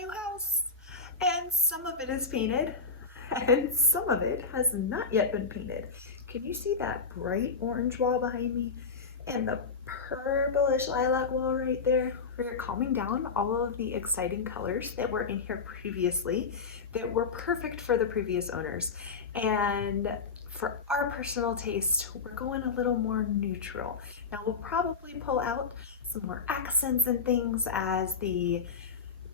new house, and some of it is painted and some of it has not yet been painted. Can you see that bright orange wall behind me and the purplish lilac wall right there? We're calming down all of the exciting colors that were in here previously that were perfect for the previous owners. And for our personal taste, we're going a little more neutral. Now we'll probably pull out some more accents and things as the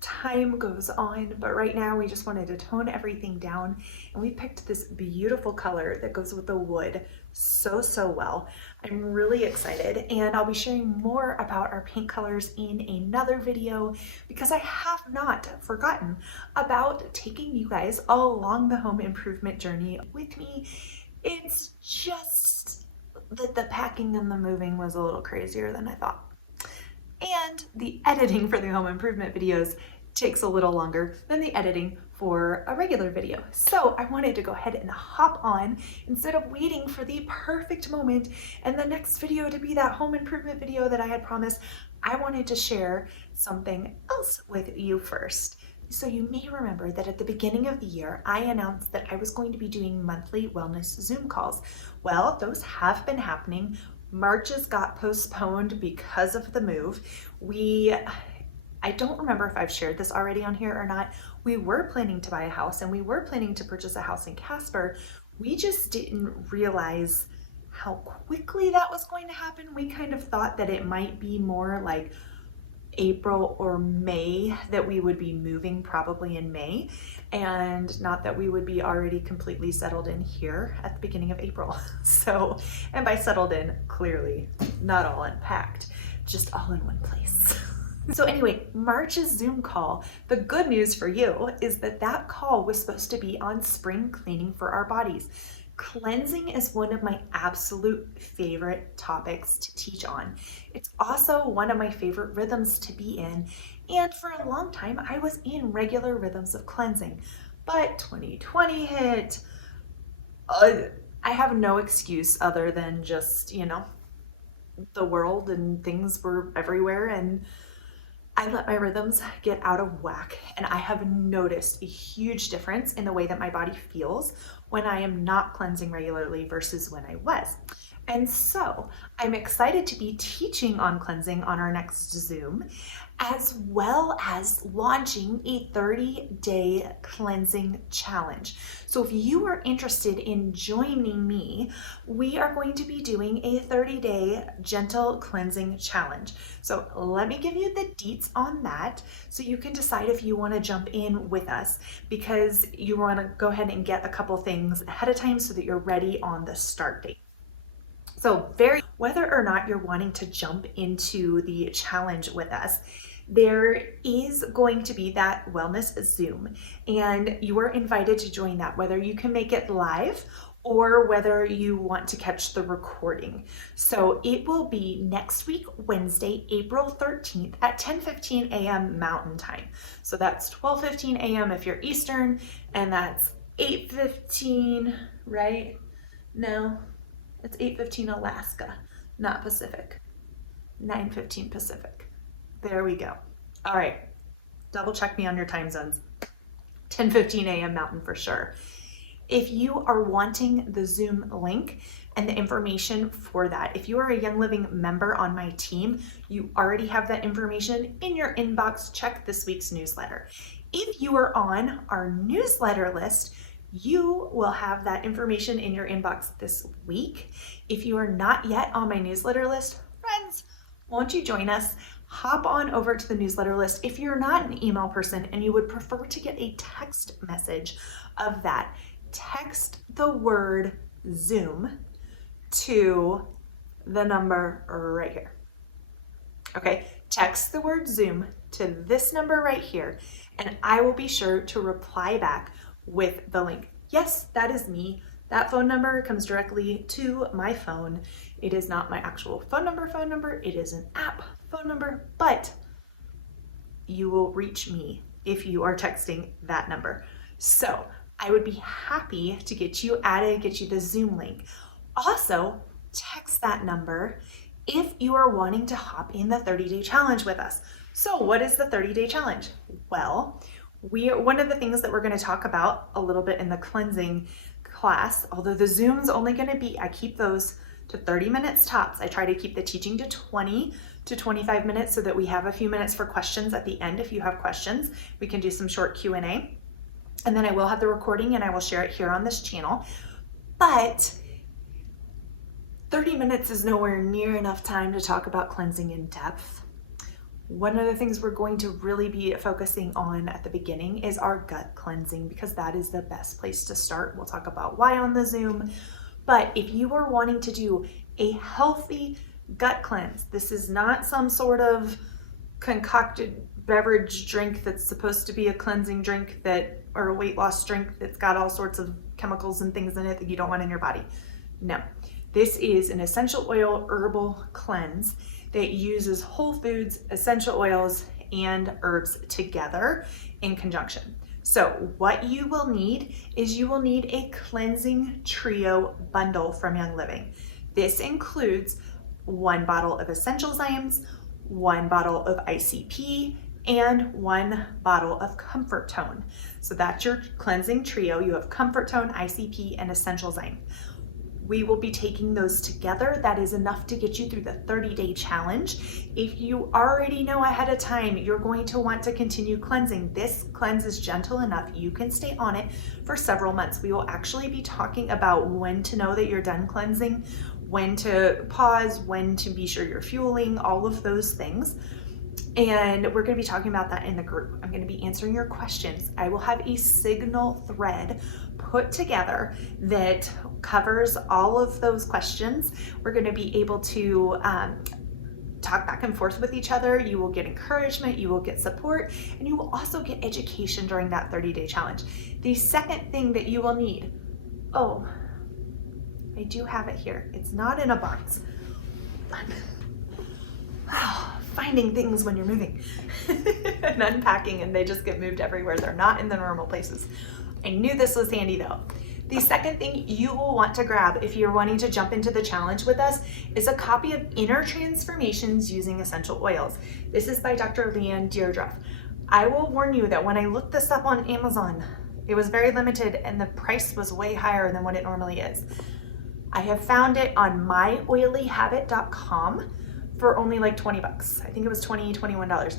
time goes on, but right now we just wanted to tone everything down, and we picked this beautiful color that goes with the wood so well. I'm really excited, and I'll be sharing more about our paint colors in another video because I have not forgotten about taking you guys along the home improvement journey with me. It's just that the packing and the moving was a little crazier than I thought. And the editing for the home improvement videos takes a little longer than the editing for a regular video. So I wanted to go ahead and hop on instead of waiting for the perfect moment and the next video to be that home improvement video that I had promised. I wanted to share something else with you first. So you may remember that at the beginning of the year, I announced that I was going to be doing monthly wellness Zoom calls. Well, those have been happening. March's got postponed because of the move. I don't remember if I've shared this already on here or not. We were planning to buy a house and we were planning to purchase a house in Casper. We just didn't realize how quickly that was going to happen. We kind of thought that it might be more like April or May that we would be moving, probably in May, and not that we would be already completely settled in here at the beginning of April. So, and by settled in, clearly not all unpacked, just all in one place. So anyway, March's Zoom call, the good news for you is that that call was supposed to be on spring cleaning for our bodies. Cleansing is one of my absolute favorite topics to teach on. It's also one of my favorite rhythms to be in. And for a long time, I was in regular rhythms of cleansing. But 2020 hit. I have no excuse other than just, the world and things were everywhere, and I let my rhythms get out of whack, and I have noticed a huge difference in the way that my body feels when I am not cleansing regularly versus when I was. And so I'm excited to be teaching on cleansing on our next Zoom, as well as launching a 30-day cleansing challenge. So if you are interested in joining me, we are going to be doing a 30-day gentle cleansing challenge. So let me give you the deets on that so you can decide if you want to jump in with us, because you want to go ahead and get a couple things ahead of time so that you're ready on the start date. So whether or not you're wanting to jump into the challenge with us, there is going to be that wellness Zoom, and you are invited to join that, whether you can make it live or whether you want to catch the recording. So it will be next week, Wednesday, April 13th at 10:15 a.m. Mountain Time. So that's 12:15 a.m. if you're Eastern, and that's 8:15, right? No. It's 8:15 Alaska, not Pacific. 9:15 Pacific. There we go. All right. Double check me on your time zones. 10:15 a.m. Mountain for sure. If you are wanting the Zoom link and the information for that, if you are a Young Living member on my team, you already have that information in your inbox. Check this week's newsletter. If you are on our newsletter list, you will have that information in your inbox this week. If you are not yet on my newsletter list, friends, won't you join us? Hop on over to the newsletter list. If you're not an email person and you would prefer to get a text message of that, text the word Zoom to the number right here. Okay, text the word Zoom to this number right here, and I will be sure to reply back with the link. Yes, that is me. That phone number comes directly to my phone. It is not my actual phone number. It is an app phone number, but you will reach me if you are texting that number. So I would be happy to get you added, get you the Zoom link. Also, text that number if you are wanting to hop in the 30-day challenge with us. So what is the 30-day challenge? Well, one of the things that we're going to talk about a little bit in the cleansing class, although the Zoom's only going to be, I keep those to 30 minutes tops. I try to keep the teaching to 20 to 25 minutes so that we have a few minutes for questions at the end. If you have questions, we can do some short Q&A. And then I will have the recording and I will share it here on this channel. But 30 minutes is nowhere near enough time to talk about cleansing in depth. One of the things we're going to really be focusing on at the beginning is our gut cleansing, because that is the best place to start. We'll talk about why on the Zoom. But if you are wanting to do a healthy gut cleanse, this is not some sort of concocted beverage drink that's supposed to be a cleansing drink or a weight loss drink that's got all sorts of chemicals and things in it that you don't want in your body. No, this is an essential oil herbal cleanse that uses whole foods, essential oils, and herbs together in conjunction. So what you will need is you will need a cleansing trio bundle from Young Living. This includes 1 bottle of essential zymes, 1 bottle of ICP, and 1 bottle of Comfort Tone. So that's your cleansing trio. You have Comfort Tone, ICP, and essential zyme. We will be taking those together. That is enough to get you through the 30-day challenge. If you already know ahead of time you're going to want to continue cleansing, this cleanse is gentle enough. You can stay on it for several months. We will actually be talking about when to know that you're done cleansing, when to pause, when to be sure you're fueling, all of those things. And we're going to be talking about that in the group. I'm going to be answering your questions. I will have a signal thread put together that covers all of those questions. We're going to be able to talk back and forth with each other. You will get encouragement, you will get support, and you will also get education during that 30-day challenge. The second thing that you will need, oh, I do have it here. It's not in a box. Finding things when you're moving and unpacking, and they just get moved everywhere. They're not in the normal places. I knew this was handy though. The second thing you will want to grab if you're wanting to jump into the challenge with us is a copy of Inner Transformations Using Essential Oils. This is by Dr. Leanne Deirdre. I will warn you that when I looked this up on Amazon, it was very limited and the price was way higher than what it normally is. I have found it on myoilyhabit.com for only like 20 bucks. I think it was $20, $21.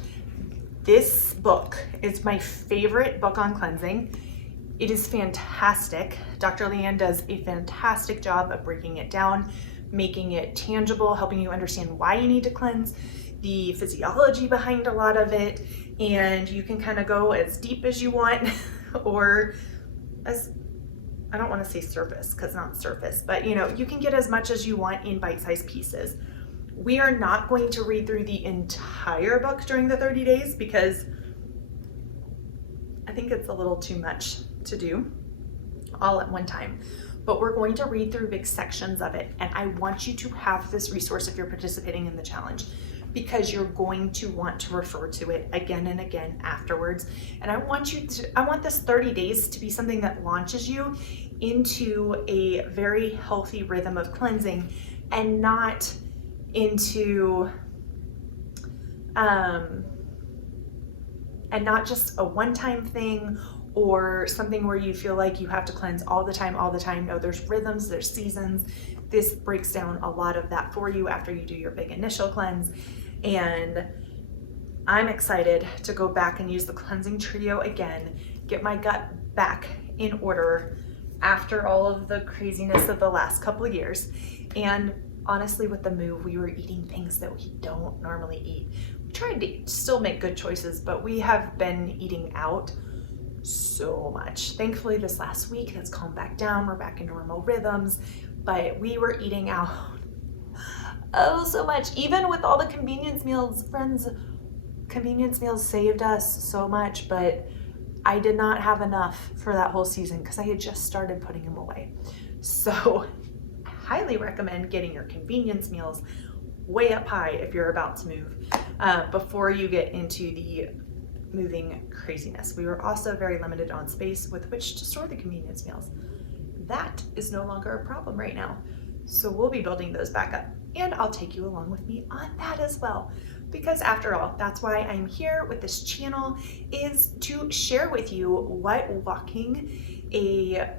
This book is my favorite book on cleansing. It is fantastic. Dr. Leanne does a fantastic job of breaking it down, making it tangible, helping you understand why you need to cleanse, the physiology behind a lot of it, and you can kind of go as deep as you want or as, I don't want to say surface because not surface, but you can get as much as you want in bite-sized pieces. We are not going to read through the entire book during the 30 days because I think it's a little too much to do all at one time, but we're going to read through big sections of it. And I want you to have this resource if you're participating in the challenge, because you're going to want to refer to it again and again afterwards. And I want this 30 days to be something that launches you into a very healthy rhythm of cleansing, and not into and not just a one-time thing or something where you feel like you have to cleanse all the time. No, there's rhythms, there's seasons. This breaks down a lot of that for you after you do your big initial cleanse. And I'm excited to go back and use the cleansing trio again, get my gut back in order after all of the craziness of the last couple of years. And honestly, with the move, we were eating things that we don't normally eat. We tried to still make good choices, but we have been eating out so much. Thankfully, this last week that's calmed back down. We're back in normal rhythms, but we were eating out so much. Even with all the convenience meals, friends, convenience meals saved us so much, but I did not have enough for that whole season because I had just started putting them away. So I highly recommend getting your convenience meals way up high if you're about to move before you get into the moving craziness. We were also very limited on space with which to store the convenience meals. That is no longer a problem right now. So we'll be building those back up, and I'll take you along with me on that as well. Because after all, that's why I'm here with this channel, is to share with you what walking a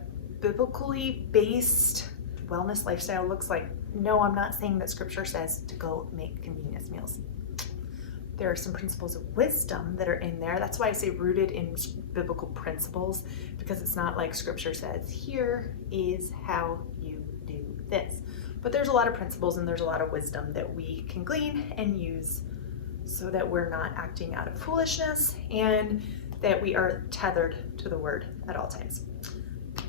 biblically based wellness lifestyle looks like. No, I'm not saying that scripture says to go make convenience meals. There are some principles of wisdom that are in there. That's why I say rooted in biblical principles, because it's not like scripture says, here is how you do this. But there's a lot of principles and there's a lot of wisdom that we can glean and use so that we're not acting out of foolishness and that we are tethered to the word at all times.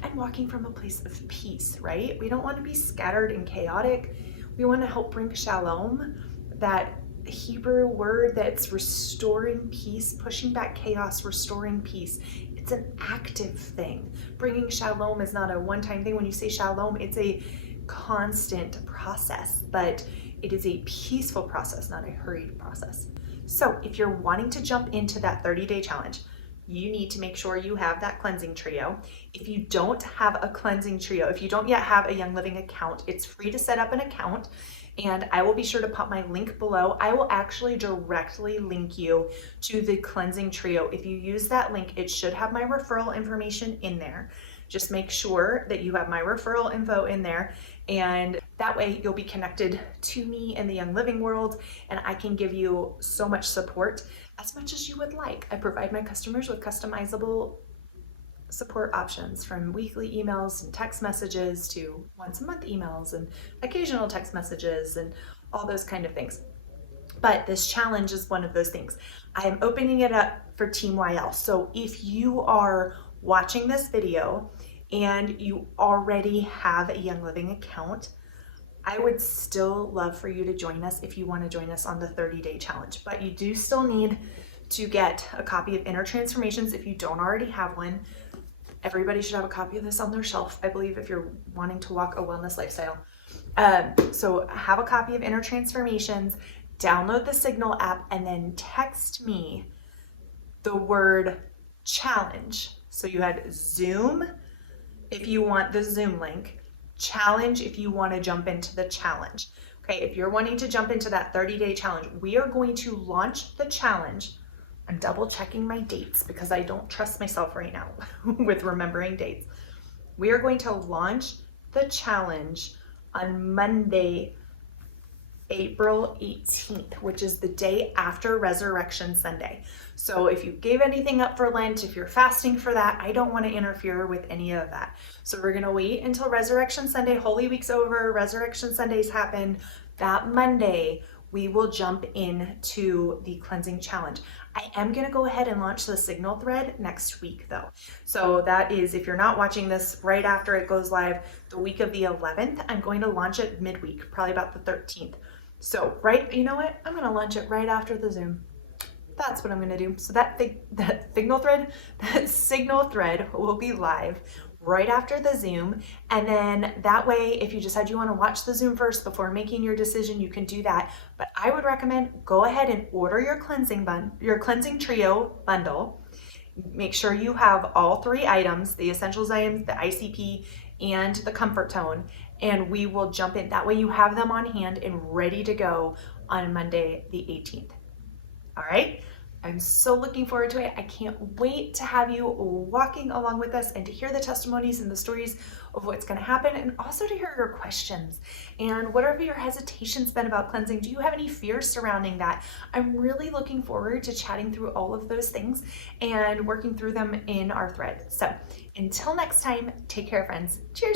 And walking from a place of peace, right? We don't want to be scattered and chaotic. We want to help bring shalom, that Hebrew word that's restoring peace, pushing back chaos, restoring peace. It's an active thing. Bringing shalom is not a one-time thing. When you say shalom, it's a constant process, but it is a peaceful process, not a hurried process. So if you're wanting to jump into that 30-day challenge, you need to make sure you have that cleansing trio. If you don't have a cleansing trio, if you don't yet have a Young Living account, it's free to set up an account, and I will be sure to pop my link below. I will actually directly link you to the cleansing trio. If you use that link, it should have my referral information in there. Just make sure that you have my referral info in there, and that way you'll be connected to me in the Young Living world, and I can give you so much support, as much as you would like. I provide my customers with customizable support options, from weekly emails and text messages to once a month emails and occasional text messages and all those kind of things. But this challenge is one of those things. I am opening it up for Team YL. So if you are watching this video and you already have a Young Living account, I would still love for you to join us if you want to join us on the 30-day challenge. But you do still need to get a copy of Inner Transformations if you don't already have one. Everybody should have a copy of this on their shelf, I believe, if you're wanting to walk a wellness lifestyle. So have a copy of Inner Transformations, download the Signal app, and then text me the word challenge. So you had Zoom if you want the Zoom link, challenge if you want to jump into the challenge. Okay, if you're wanting to jump into that 30-day challenge, we are going to launch the challenge. I'm double checking my dates because I don't trust myself right now with remembering dates. We are going to launch the challenge on Monday, April 18th, which is the day after Resurrection Sunday. So if you gave anything up for Lent, if you're fasting for that, I don't want to interfere with any of that. So we're going to wait until Resurrection Sunday. Holy Week's over, Resurrection Sundays happen. That Monday, we will jump into the cleansing challenge. I am going to go ahead and launch the Signal thread next week though. So that is, if you're not watching this right after it goes live, the week of the 11th, I'm going to launch it midweek, probably about the 13th. So you know what? I'm going to launch it right after the Zoom. That's what I'm going to do. So that Signal thread will be live right after the Zoom. And then that way, if you decide you want to watch the Zoom first before making your decision, you can do that. But I would recommend go ahead and order your cleansing trio bundle. Make sure you have all three items, the essentials items, the ICP, and the comfort tone, and we will jump in. That way you have them on hand and ready to go on Monday the 18th. All right. I'm so looking forward to it. I can't wait to have you walking along with us and to hear the testimonies and the stories of what's going to happen, and also to hear your questions and whatever your hesitation's been about cleansing. Do you have any fears surrounding that? I'm really looking forward to chatting through all of those things and working through them in our thread. So until next time, take care, friends. Cheers.